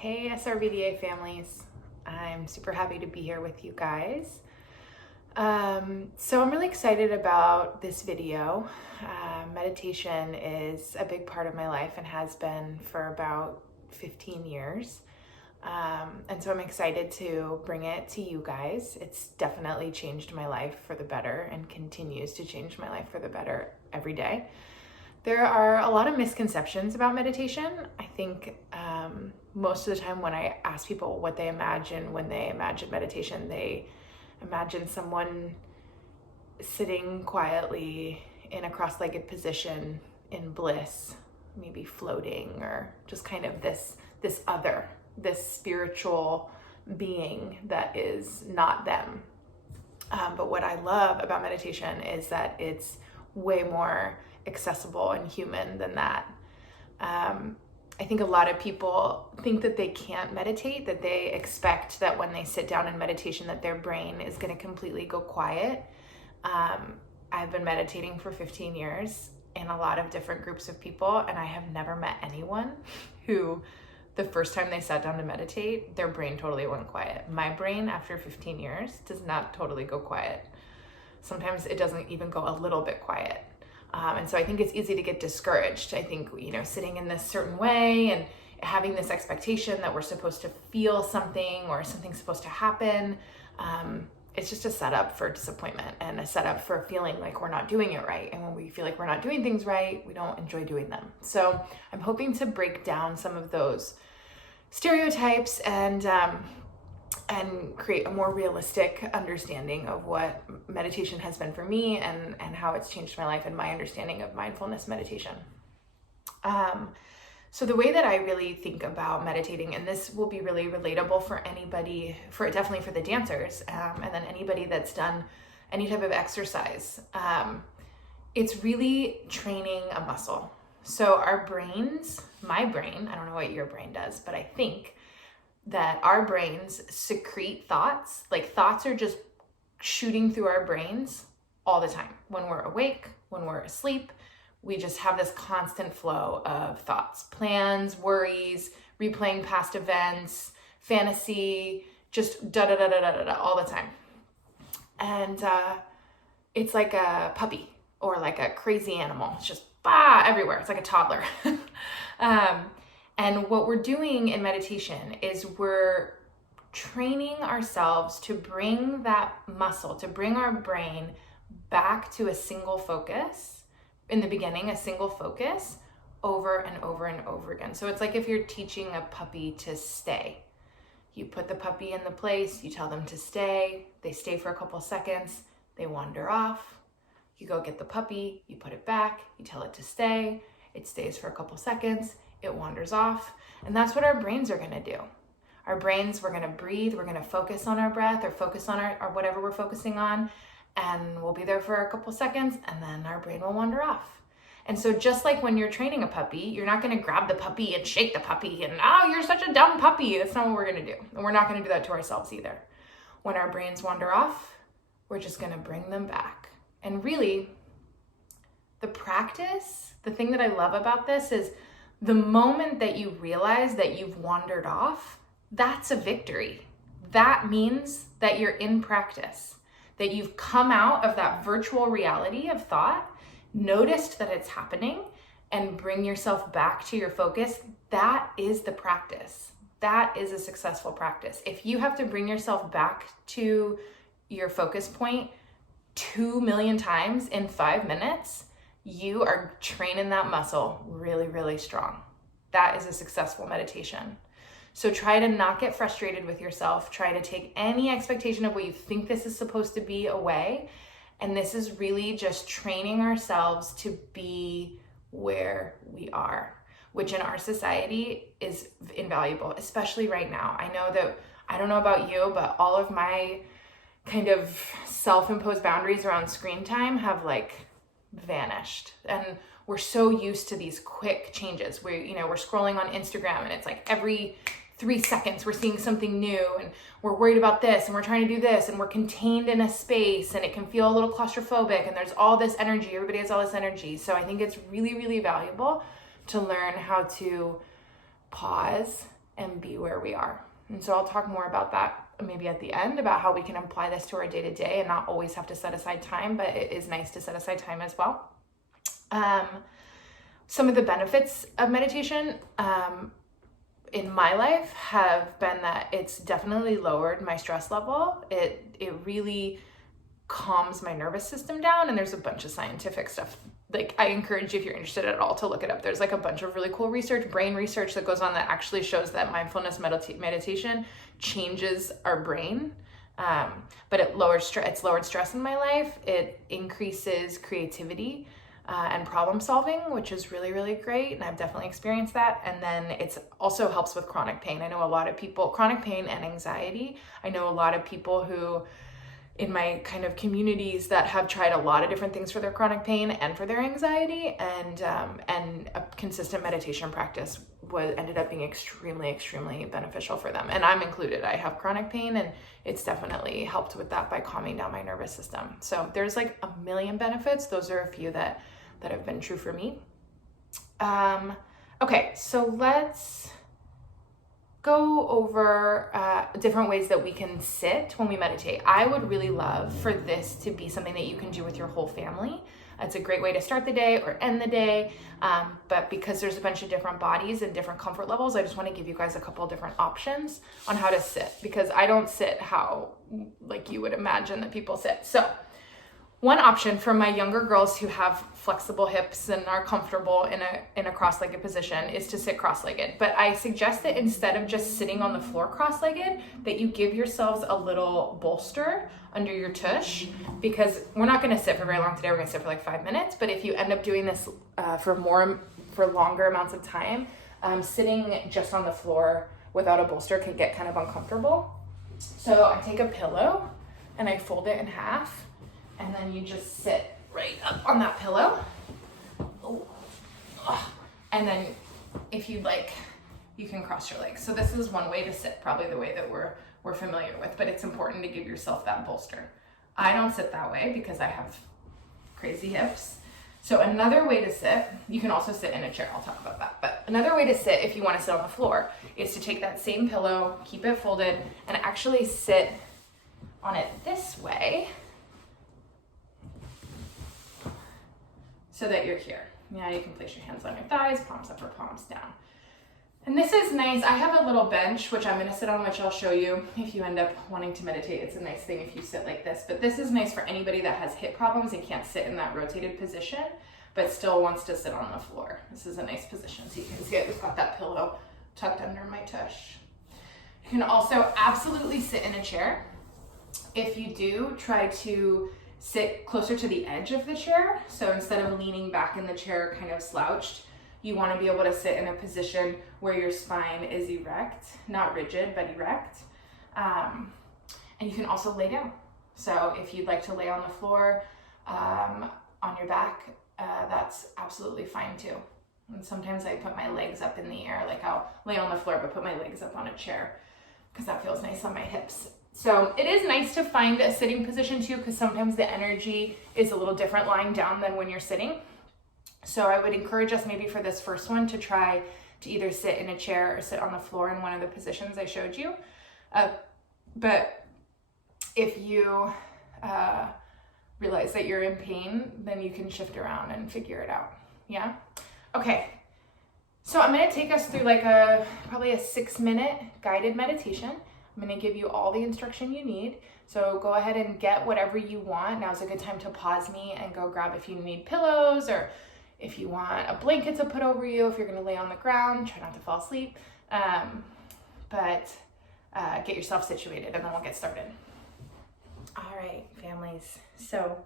Hey SRVDA families, I'm super happy to be here with you guys. So I'm really excited about this video. Meditation is a big part of my life and has been for about 15 years. And so I'm excited to bring it to you guys. It's definitely changed my life for the better and continues to change my life for the better every day. There are a lot of misconceptions about meditation. I think most of the time when I ask people what they imagine when they imagine meditation, they imagine someone sitting quietly in a cross-legged position in bliss, maybe floating, or just kind of this spiritual being that is not them. But what I love about meditation is that it's way more accessible and human than that. I think a lot of people think that they can't meditate, that they expect that when they sit down in meditation that their brain is going to completely go quiet. I've been meditating for 15 years in a lot of different groups of people, and I have never met anyone who the first time they sat down to meditate, their brain totally went quiet. My brain, after 15 years, does not totally go quiet. Sometimes it doesn't even go a little bit quiet. And so I think it's easy to get discouraged. I think, sitting in this certain way and having this expectation that we're supposed to feel something or something's supposed to happen, it's just a setup for disappointment and a setup for feeling like we're not doing it right. And when we feel like we're not doing things right, we don't enjoy doing them. So I'm hoping to break down some of those stereotypes and create a more realistic understanding of what meditation has been for me and how it's changed my life and my understanding of mindfulness meditation. So the way that I really think about meditating, and this will be really relatable for anybody, definitely for the dancers, and then anybody that's done any type of exercise, it's really training a muscle. So our brains, my brain, I don't know what your brain does, but I think that our brains secrete thoughts. Like thoughts are just shooting through our brains all the time. When we're awake, when we're asleep, we just have this constant flow of thoughts, plans, worries, replaying past events, fantasy, just da-da-da-da-da-da all the time. And it's like a puppy or like a crazy animal. It's just everywhere. It's like a toddler. And what we're doing in meditation is we're training ourselves to bring that muscle, to bring our brain back to a single focus. In the beginning, a single focus over and over and over again. So it's like if you're teaching a puppy to stay. You put the puppy in the place, you tell them to stay, they stay for a couple seconds, they wander off. You go get the puppy, you put it back, you tell it to stay, it stays for a couple seconds, it wanders off. And that's what our brains are going to do. Our brains, we're going to breathe, we're going to focus on our breath or focus on our whatever we're focusing on, and we'll be there for a couple seconds, and then our brain will wander off. And so just like when you're training a puppy, you're not going to grab the puppy and shake the puppy and, you're such a dumb puppy. That's not what we're going to do. And we're not going to do that to ourselves either. When our brains wander off, we're just going to bring them back. And really, the practice, the thing that I love about this is the moment that you realize that you've wandered off, that's a victory. That means that you're in practice, that you've come out of that virtual reality of thought, noticed that it's happening, and bring yourself back to your focus. That is the practice. That is a successful practice. If you have to bring yourself back to your focus point 2 million times in 5 minutes, you are training that muscle really, really strong. That is a successful meditation. So try to not get frustrated with yourself. Try to take any expectation of what you think this is supposed to be away. And this is really just training ourselves to be where we are, which in our society is invaluable, especially right now. I know that, I don't know about you, but all of my kind of self-imposed boundaries around screen time have vanished. And we're so used to these quick changes. We're scrolling on Instagram and it's like every 3 seconds we're seeing something new and we're worried about this and we're trying to do this and we're contained in a space and it can feel a little claustrophobic and there's all this energy. Everybody has all this energy. So I think it's really, really valuable to learn how to pause and be where we are. And so I'll talk more about that maybe at the end, about how we can apply this to our day-to-day and not always have to set aside time, but it is nice to set aside time as well. Some of the benefits of meditation in my life have been that it's definitely lowered my stress level. It really calms my nervous system down, and there's a bunch of scientific stuff. Like, I encourage you, if you're interested at all, to look it up. There's like a bunch of really cool research, brain research that goes on that actually shows that mindfulness meditation changes our brain. But it's lowered stress in my life. It increases creativity and problem solving, which is really, really great. And I've definitely experienced that. And then it also helps with chronic pain. I know a lot of people, chronic pain and anxiety. I know a lot of people who, in my kind of communities, that have tried a lot of different things for their chronic pain and for their anxiety, and a consistent meditation practice ended up being extremely, extremely beneficial for them. And I'm included. I have chronic pain, and it's definitely helped with that by calming down my nervous system. So there's like a million benefits. Those are a few that have been true for me. Okay, so let's go over different ways that we can sit when we meditate. I would really love for this to be something that you can do with your whole family. It's a great way to start the day or end the day. But because there's a bunch of different bodies and different comfort levels, I just want to give you guys a couple of different options on how to sit, because I don't sit how like you would imagine that people sit. So one option for my younger girls who have flexible hips and are comfortable in a cross-legged position is to sit cross-legged. But I suggest that instead of just sitting on the floor cross-legged, that you give yourselves a little bolster under your tush, because we're not going to sit for very long today. We're going to sit for like 5 minutes. But if you end up doing this for longer amounts of time, sitting just on the floor without a bolster can get kind of uncomfortable. So I take a pillow and I fold it in half. And then you just sit right up on that pillow. Ooh. And then if you'd like, you can cross your legs. So this is one way to sit, probably the way that we're familiar with, but it's important to give yourself that bolster. I don't sit that way because I have crazy hips. So another way to sit, you can also sit in a chair. I'll talk about that. But another way to sit, if you want to sit on the floor, is to take that same pillow, keep it folded, and actually sit on it this way, so that you're here. Yeah, you can place your hands on your thighs, palms up or palms down. And this is nice. I have a little bench, which I'm gonna sit on, which I'll show you if you end up wanting to meditate. It's a nice thing if you sit like this, but this is nice for anybody that has hip problems and can't sit in that rotated position, but still wants to sit on the floor. This is a nice position. So you can see I've got that pillow tucked under my tush. You can also absolutely sit in a chair. If you do, try to sit closer to the edge of the chair. So instead of leaning back in the chair kind of slouched, you want to be able to sit in a position where your spine is erect, not rigid, but erect. And you can also lay down. So if you'd like to lay on the floor, on your back, that's absolutely fine too. And sometimes I put my legs up in the air, like I'll lay on the floor, but put my legs up on a chair because that feels nice on my hips. So it is nice to find a sitting position too, because sometimes the energy is a little different lying down than when you're sitting. So I would encourage us maybe for this first one to try to either sit in a chair or sit on the floor in one of the positions I showed you. But if you realize that you're in pain, then you can shift around and figure it out. Yeah? Okay. So I'm going to take us through like probably a 6-minute guided meditation. I'm going to give you all the instruction you need. So go ahead and get whatever you want. Now's a good time to pause me and go grab if you need pillows, or if you want a blanket to put over you, if you're going to lay on the ground, try not to fall asleep. But get yourself situated and then we'll get started. All right, families. So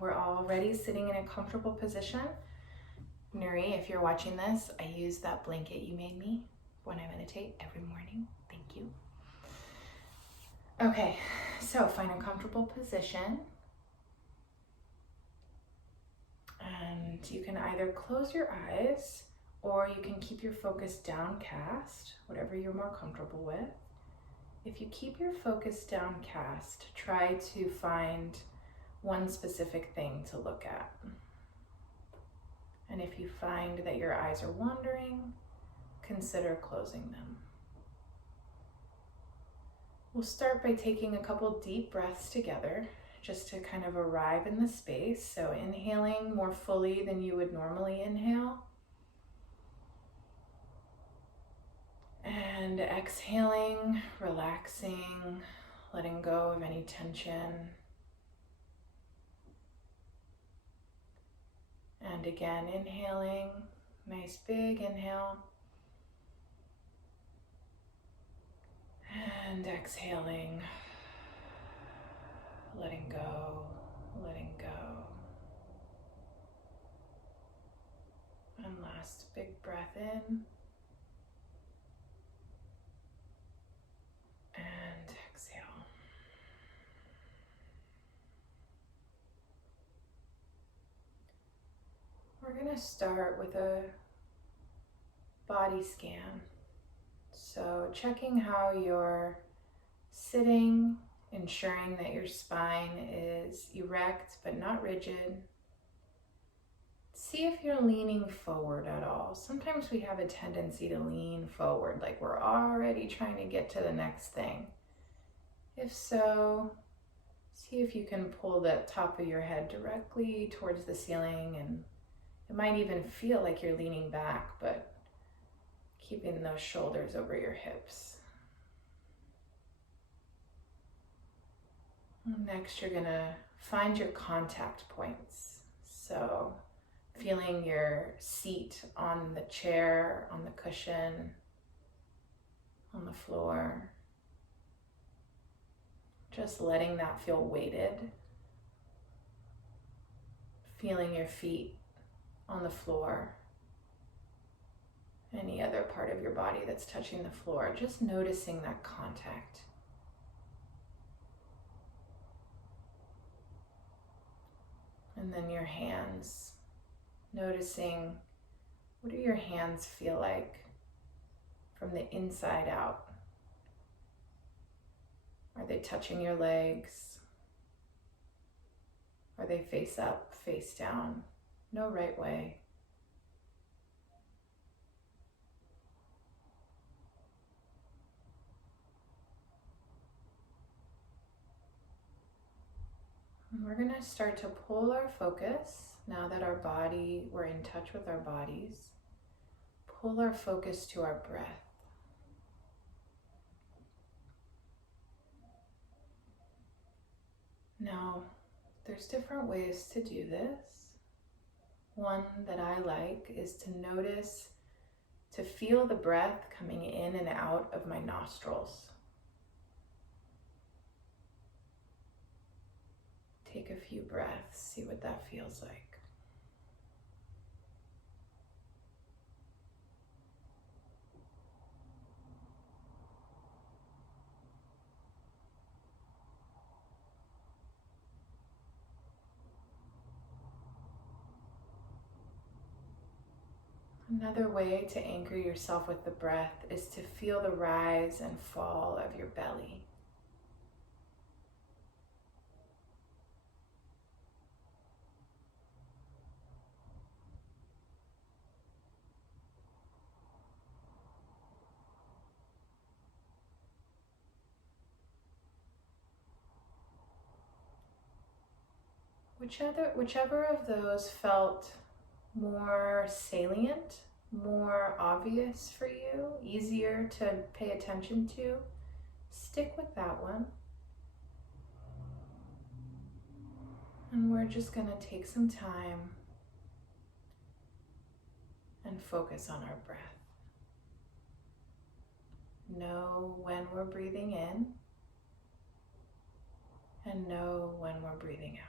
we're already sitting in a comfortable position. Nuri, if you're watching this, I use that blanket you made me when I meditate every morning. Thank you. Okay, so find a comfortable position. And you can either close your eyes or you can keep your focus downcast, whatever you're more comfortable with. If you keep your focus downcast, try to find one specific thing to look at. And if you find that your eyes are wandering, consider closing them. We'll start by taking a couple deep breaths together just to kind of arrive in the space. So inhaling more fully than you would normally inhale. And exhaling, relaxing, letting go of any tension. And again, inhaling, nice big inhale. And exhaling, letting go, letting go. And last big breath in. And exhale. We're going to start with a body scan. So checking how you're sitting, ensuring that your spine is erect but not rigid. See if you're leaning forward at all. Sometimes we have a tendency to lean forward, like we're already trying to get to the next thing. If so, see if you can pull the top of your head directly towards the ceiling, and it might even feel like you're leaning back, but keeping those shoulders over your hips. Next, you're gonna find your contact points. So feeling your seat on the chair, on the cushion, on the floor. Just letting that feel weighted. Feeling your feet on the floor. Any other part of your body that's touching the floor. Just noticing that contact. And then your hands. Noticing, what do your hands feel like from the inside out? Are they touching your legs? Are they face up, face down? No right way. And we're going to start to pull our focus, now that we're in touch with our bodies, pull our focus to our breath. Now, there's different ways to do this. One that I like is to feel the breath coming in and out of my nostrils. Take a few breaths, see what that feels like. Another way to anchor yourself with the breath is to feel the rise and fall of your belly. Whichever of those felt more salient, more obvious for you, easier to pay attention to, stick with that one. And we're just going to take some time and focus on our breath. Know when we're breathing in and know when we're breathing out.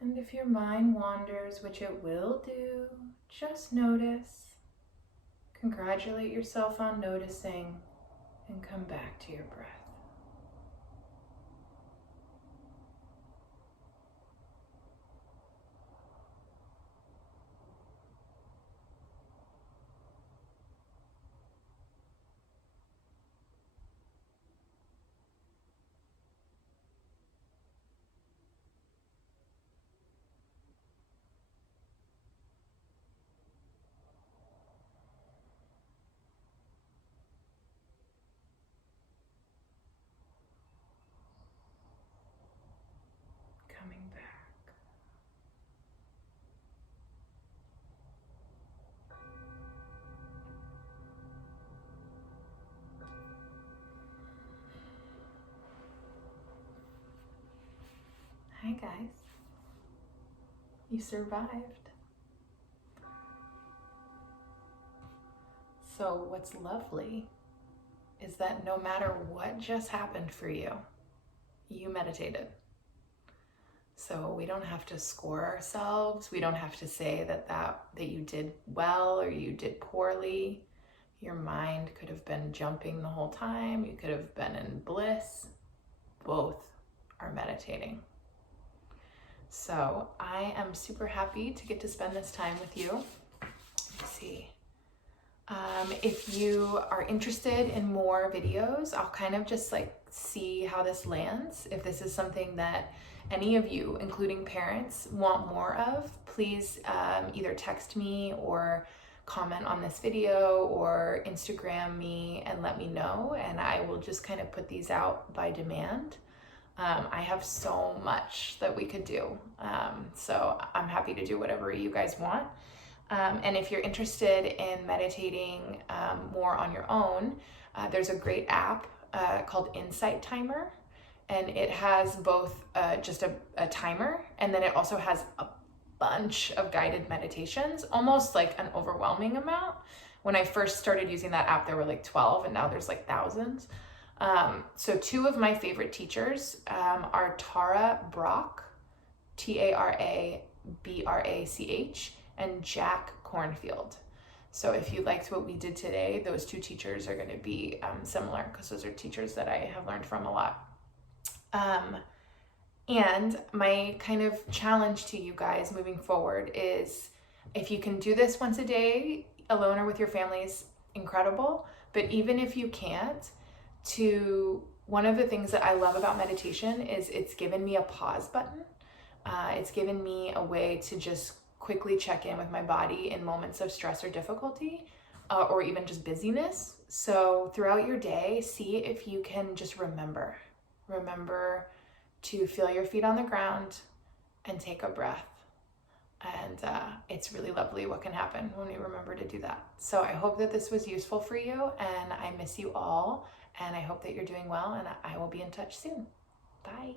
And if your mind wanders, which it will do, just notice. Congratulate yourself on noticing and come back to your breath. Coming back. Hi guys, you survived. So what's lovely is that no matter what just happened for you, you meditated. So we don't have to score ourselves. We don't have to say that you did well or you did poorly. Your mind could have been jumping the whole time. You could have been in bliss. Both are meditating. So I am super happy to get to spend this time with you. Let's see. If you are interested in more videos, I'll kind of just like see how this lands. If this is something that any of you, including parents, want more of, please either text me or comment on this video or Instagram me and let me know, and I will just kind of put these out by demand. I have so much that we could do, so I'm happy to do whatever you guys want. And if you're interested in meditating more on your own, there's a great app called Insight Timer, and it has both just a timer, and then it also has a bunch of guided meditations, almost like an overwhelming amount. When I first started using that app, there were like 12, and now there's like thousands. So two of my favorite teachers are Tara Brach, Tarabrach, and Jack Cornfield. So if you liked what we did today, those two teachers are going to be similar, because those are teachers that I have learned from a lot. And my kind of challenge to you guys moving forward is, if you can do this once a day, alone or with your families, incredible. But even if you can't, one of the things that I love about meditation is it's given me a pause button. It's given me a way to just quickly check in with my body in moments of stress or difficulty, or even just busyness. So throughout your day, see if you can just remember to feel your feet on the ground and take a breath. And it's really lovely what can happen when we remember to do that. So I hope that this was useful for you, and I miss you all, and I hope that you're doing well, and I will be in touch soon. Bye.